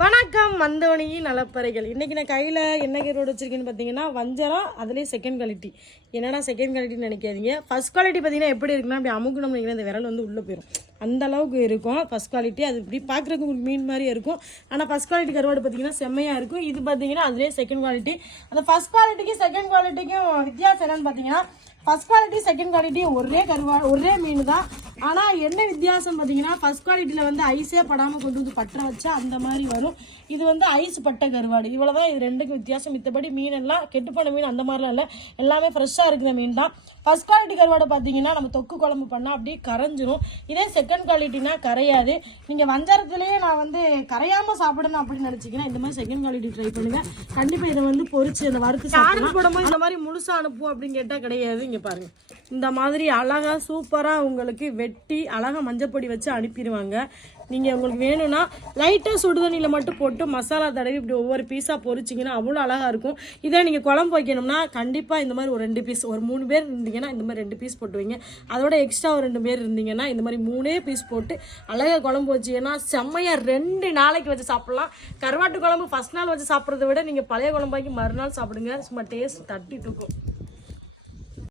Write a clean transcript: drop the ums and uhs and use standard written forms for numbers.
வணக்கம் வந்தோனி நலப்பறைகள். இன்றைக்கி நான் கையில் என்ன கருவாடு வச்சுருக்கேன்னு பார்த்தீங்கன்னா வஞ்சரம், அதுலேயே செகண்ட் குவாலிட்டி. என்னடா செகண்ட் குவாலிட்டின்னு நினைக்காதீங்க. ஃபஸ்ட் குவாலிட்டி பார்த்தீங்கன்னா எப்படி இருக்குன்னா அப்படி அமுக்கணும் நினைக்கிறேன், இந்த விரல் வந்து உள்ளே போயிடும், அந்த அளவுக்கு இருக்கும் ஃபஸ்ட் குவாலிட்டி. அது இப்படி பார்க்குறதுக்கு உங்களுக்கு மீன் மாதிரி இருக்கும், ஆனால் ஃபஸ்ட் குவாலிட்டி கருவாடு பார்த்தீங்கன்னா செம்மையாக இருக்கும். இது பார்த்தீங்கன்னா அதுலேயே செகண்ட் குவாலிட்டி. அந்த ஃபஸ்ட் குவாலிட்டிக்கும் செகண்ட் குவாலிட்டிக்கும் வித்தியாசம் என்னன்னு பார்த்தீங்கன்னா ஃபஸ்ட் குவாலிட்டி செகண்ட் குவாலிட்டி ஒரே கருவாடு ஒரே மீன் தான். ஆனால் என்ன வித்தியாசம் பார்த்தீங்கன்னா ஃபஸ்ட் குவாலிட்டியில் வந்து ஐஸே படாமல் கொண்டு வந்து பற்ற வச்சா அந்த மாதிரி வரும். இது வந்து ஐஸ் பட்ட கருவாடு. இவ்வளோதான் இது ரெண்டுக்கும் வித்தியாசம். மித்தபடி மீன் எல்லாம் கெட்டுப்போன மீன் அந்த மாதிரிலாம் இல்லை, எல்லாமே ஃப்ரெஷ்ஷாக இருக்கிற மீன் தான். ஃபஸ்ட் குவாலிட்டி கருவாடு பார்த்தீங்கன்னா நம்ம தொக்கு குழம்பு பண்ணால் அப்படியே கரைஞ்சிரும். இதே செகண்ட் குவாலிட்டினா கரையாது. நீங்கள் வஞ்சரத்துலேயே நான் வந்து கரையாமல் சாப்பிடணும் அப்படின்னு நினச்சிங்கன்னா இந்த மாதிரி செகண்ட் குவாலிட்டி ட்ரை பண்ணுங்கள். கண்டிப்பாக இதை வந்து பொரிச்சு அந்த வறுத்து சாப்பிடணும். போடும்போது இந்த மாதிரி முழுசாக அனுப்பும் அப்படின்னு கேட்டால் கிடையாது. இங்கே பாருங்கள், இந்த மாதிரி அழகாக சூப்பராக உங்களுக்கு வெட்டி அழகாக மஞ்சப்பொடி வச்சு அனுப்பிடுவாங்க. நீங்கள் உங்களுக்கு வேணும்னா லைட்டாக சுடுதண்ணியில் மட்டும் போட்டு மசாலா தடவி இப்படி ஒவ்வொரு பீஸாக பொரிச்சிங்கன்னா அவ்வளோ அழகாக இருக்கும். இதே நீங்கள் குழம்பு வைக்கணும்னா கண்டிப்பாக இந்த மாதிரி ஒரு 2 பீஸ், ஒரு 3 பேர் இருந்தீங்கன்னா இந்த மாதிரி 2 பீஸ் போட்டு வைங்க. அதோட எக்ஸ்ட்ரா ஒரு 2 பேர் இருந்தீங்கன்னா இந்த மாதிரி 3 பீஸ் போட்டு அழகாக குழம்பு வச்சிங்கன்னா செம்மையாக 2 நாளைக்கு வச்சு சாப்பிட்லாம். கருவாட்டு குழம்பு ஃபஸ்ட் நாள் வச்சு சாப்பிட்றத விட நீங்கள் பழைய குழம்பாக்கி மறுநாள் சாப்பிடுங்க, சும்மா டேஸ்ட் தட்டிட்டு இருக்கும்.